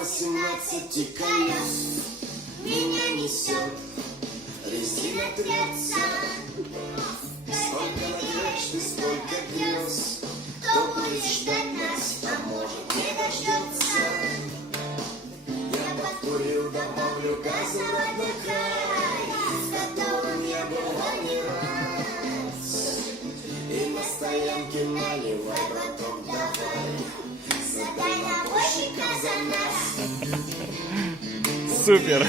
18 колес меня несет, резина трется. Сколько надежд, сколько грез, кто будет ждать нас, а может не дождется. Я подкурил, добавлю газа в одной край, с которым я был не раз. И на стоянке наливай браток давай, задай набойщика за нас. Супер!